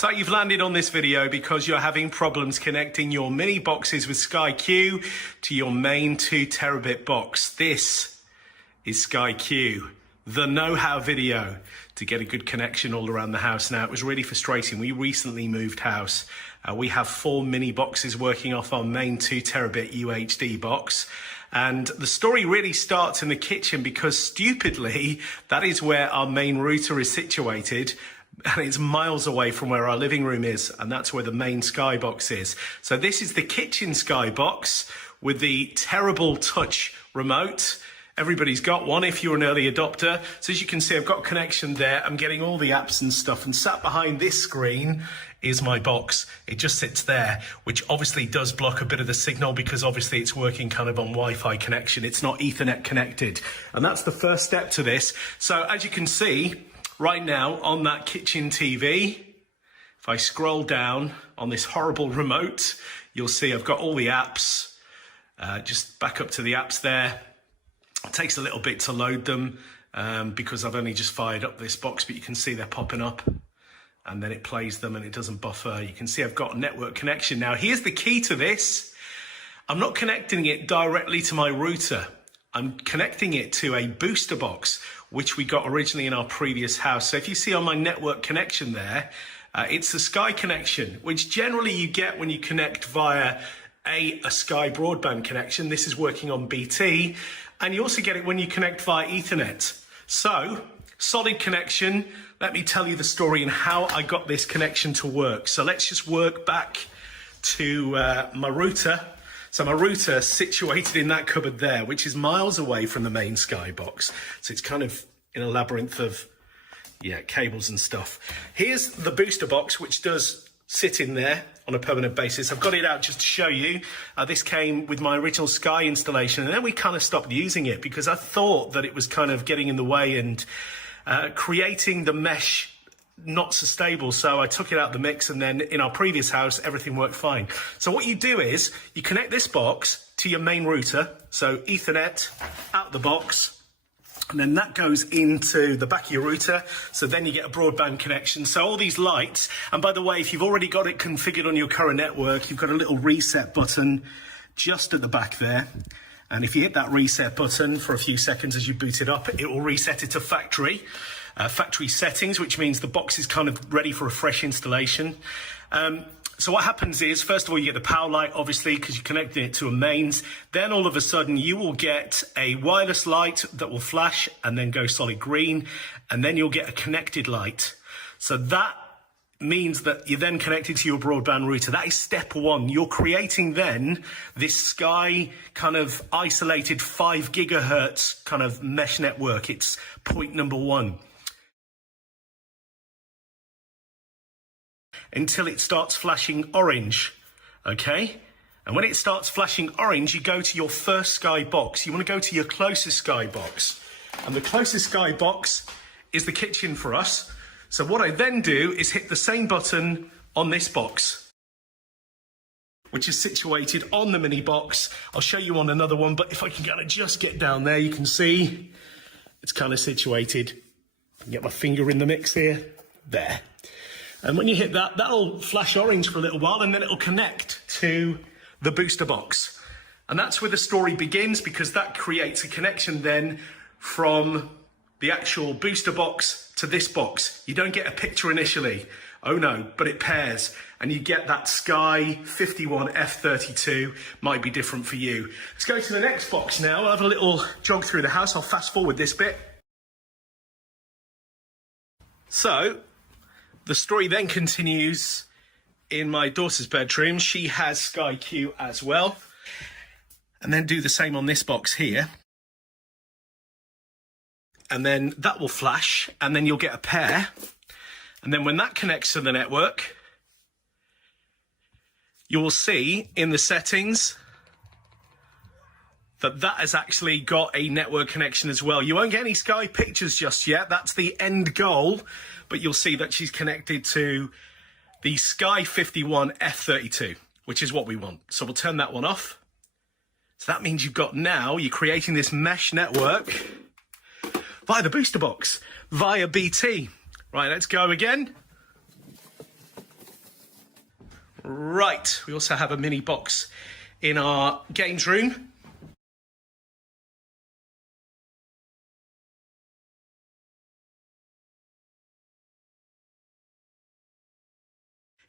So you've landed on this video because you're having problems connecting your mini boxes with Sky Q to your main 2 terabit box. This is Sky Q, the know-how video to get a good connection all around the house. Now, it was really frustrating. We recently moved house. We have 4 mini boxes working off our main 2 terabit UHD box. And the story really starts in the kitchen because stupidly, that is where our main router is situated. And it's miles away from where our living room is, and that's where the main Sky box is. So this is the kitchen Sky box with the terrible touch remote. Everybody's got one if you're an early adopter. So as you can see, I've got a connection there. I'm getting all the apps and stuff, and sat behind this screen is my box. It just sits there, which obviously does block a bit of the signal because obviously it's working kind of on Wi-Fi connection. It's not Ethernet connected. And that's the first step to this. So as you can see, right now on that kitchen TV, if I scroll down on this horrible remote, you'll see I've got all the apps. Just back up to the apps there. It takes a little bit to load them because I've only just fired up this box, but you can see they're popping up and then it plays them and it doesn't buffer. You can see I've got a network connection. Now, here's the key to this. I'm not connecting it directly to my router. I'm connecting it to a booster box, which we got originally in our previous house. So if you see on my network connection there, it's the Sky connection, which generally you get when you connect via a Sky Broadband connection. This is working on BT. And you also get it when you connect via Ethernet. So, solid connection. Let me tell you the story and how I got this connection to work. So let's just work back to my router. So my router situated in that cupboard there, which is miles away from the main Sky box. So it's kind of in a labyrinth of, cables and stuff. Here's the booster box, which does sit in there on a permanent basis. I've got it out just to show you. This came with my original Sky installation, and then we kind of stopped using it because I thought that it was kind of getting in the way and creating the mesh not so stable, so I took it out of the mix, and then in our previous house everything worked fine. So what you do is you connect this box to your main router, so Ethernet out the box, and then that goes into the back of your router, so then you get a broadband connection. So all these lights, and by the way, if you've already got it configured on your current network, you've got a little reset button just at the back there. And if you hit that reset button for a few seconds as you boot it up, it will reset it to factory settings, which means the box is kind of ready for a fresh installation. So what happens is, first of all, you get the power light, obviously, because you're connecting it to a mains. Then all of a sudden, you will get a wireless light that will flash and then go solid green, and then you'll get a connected light. So that means that you're then connected to your broadband router. That is step one. You're creating then this Sky kind of isolated 5 gigahertz kind of mesh network. It's point number 1. Until it starts flashing orange, okay? And when it starts flashing orange, you go to your first Sky box. You want to go to your closest Sky box. And the closest Sky box is the kitchen for us. So what I then do is hit the same button on this box, which is situated on the mini box. I'll show you on another one, but if I can kind of just get down there, you can see it's kind of situated. I can get my finger in the mix here, there. And when you hit that, that'll flash orange for a little while, and then it'll connect to the booster box. And that's where the story begins, because that creates a connection then from the actual booster box to this box. You don't get a picture initially, oh no, but it pairs, and you get that Sky 51F32, might be different for you. Let's go to the next box now. I'll have a little jog through the house. I'll fast forward this bit. So, the story then continues in my daughter's bedroom. She has Sky Q as well. And then do the same on this box here. And then that will flash, and then you'll get a pair. And then when that connects to the network, you will see in the settings that that has actually got a network connection as well. You won't get any Sky pictures just yet. That's the end goal. But you'll see that she's connected to the Sky 51F32, which is what we want. So we'll turn that one off. So that means you're creating this mesh network via the booster box, via BT. Right, let's go again. Right, we also have a mini box in our games room.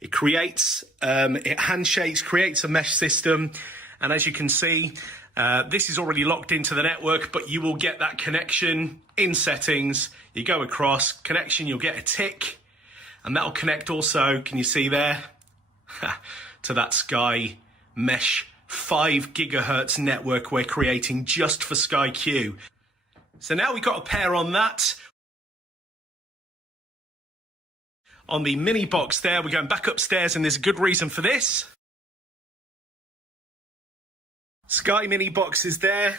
It creates, it handshakes, creates a mesh system. And as you can see, this is already locked into the network, but you will get that connection in settings. You go across, connection, you'll get a tick, and that'll connect also, can you see there, to that Sky Mesh 5 gigahertz network we're creating just for Sky Q. So now we've got a pair on that. On the mini box there, we're going back upstairs, and there's a good reason for this. Sky mini box is there.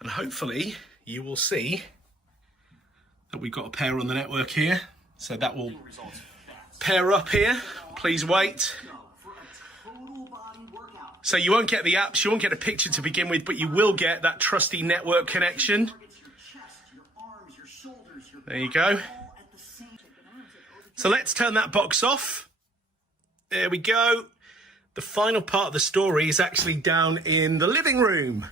And hopefully you will see that we've got a pair on the network here. So that will pair up here. Please wait. So you won't get the apps, you won't get a picture to begin with, but you will get that trusty network connection. There you go. So let's turn that box off. There we go. The final part of the story is actually down in the living room.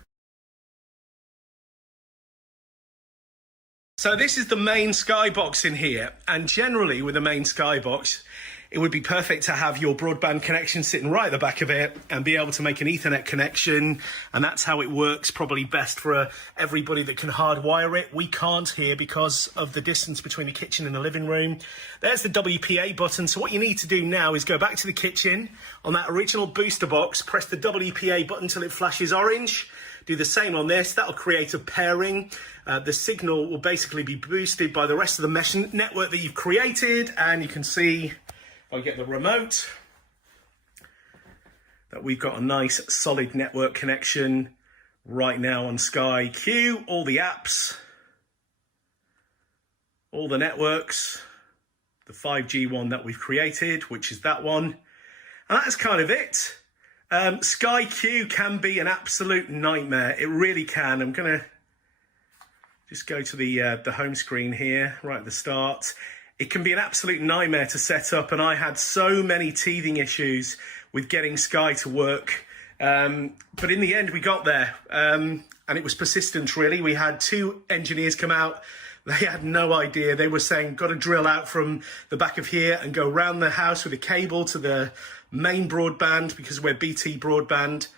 So this is the main Sky box in here, and generally with the main Sky box, it would be perfect to have your broadband connection sitting right at the back of it and be able to make an Ethernet connection, and that's how it works probably best for everybody that can hardwire it. We can't here because of the distance between the kitchen and the living room. There's the WPA button, so what you need to do now is go back to the kitchen on that original booster box, press the WPA button until it flashes orange. Do the same on this, that'll create a pairing. The signal will basically be boosted by the rest of the mesh network that you've created, and you can see, if I get the remote, that we've got a nice solid network connection right now on Sky Q. All the apps, all the networks, the 5G one that we've created, which is that one. And that's kind of it. Sky Q can be an absolute nightmare. It really can. I'm going to just go to the home screen here, right at the start. It can be an absolute nightmare to set up, and I had so many teething issues with getting Sky to work. But in the end, we got there, and it was persistent, really. We had 2 engineers come out. They had no idea. They were saying, got to drill out from the back of here and go around the house with a cable to the main broadband because we're BT Broadband.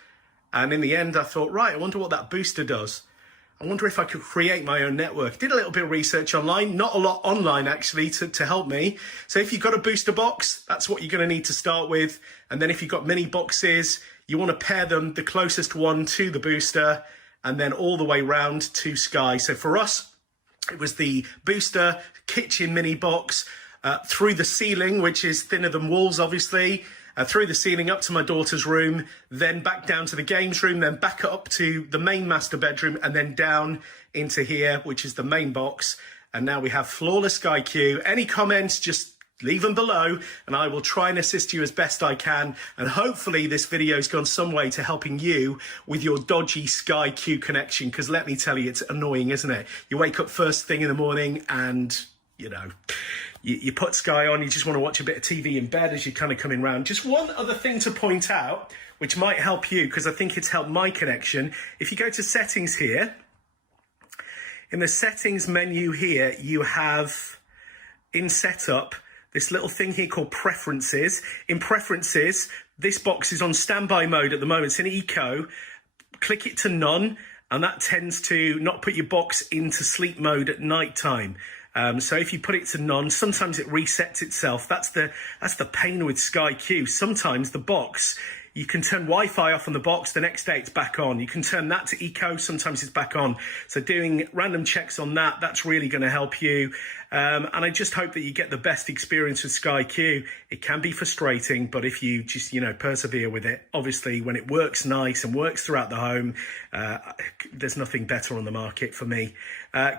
And in the end, I thought, right, I wonder what that booster does. I wonder if I could create my own network. Did a little bit of research online, not a lot online actually to help me. So if you've got a booster box, that's what you're going to need to start with. And then if you've got mini boxes, you want to pair them, the closest one to the booster, and then all the way round to Sky. So for us, it was the booster kitchen mini box through the ceiling, which is thinner than walls, obviously, through the ceiling up to my daughter's room, then back down to the games room, then back up to the main master bedroom, and then down into here, which is the main box. And now we have flawless Sky Q. Any comments, just leave them below, and I will try and assist you as best I can. And hopefully this video's gone some way to helping you with your dodgy Sky Q connection, because let me tell you, it's annoying, isn't it? You wake up first thing in the morning and, you know, you put Sky on, you just want to watch a bit of TV in bed as you're kind of coming round. Just one other thing to point out, which might help you, because I think it's helped my connection. If you go to settings here, in the settings menu here, you have in setup, this little thing here called preferences. In preferences, this box is on standby mode at the moment. It's in eco. Click it to none, and that tends to not put your box into sleep mode at night time. So if you put it to none, sometimes it resets itself. That's the pain with Sky Q. Sometimes the box, you can turn Wi-Fi off on the box, the next day it's back on. You can turn that to eco, sometimes it's back on. So doing random checks on that, that's really going to help you. And I just hope that you get the best experience with Sky Q. It can be frustrating, but if you just, you know, persevere with it, obviously when it works nice and works throughout the home, there's nothing better on the market for me.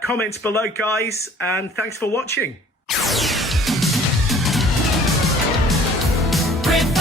Comments below, guys, and thanks for watching. With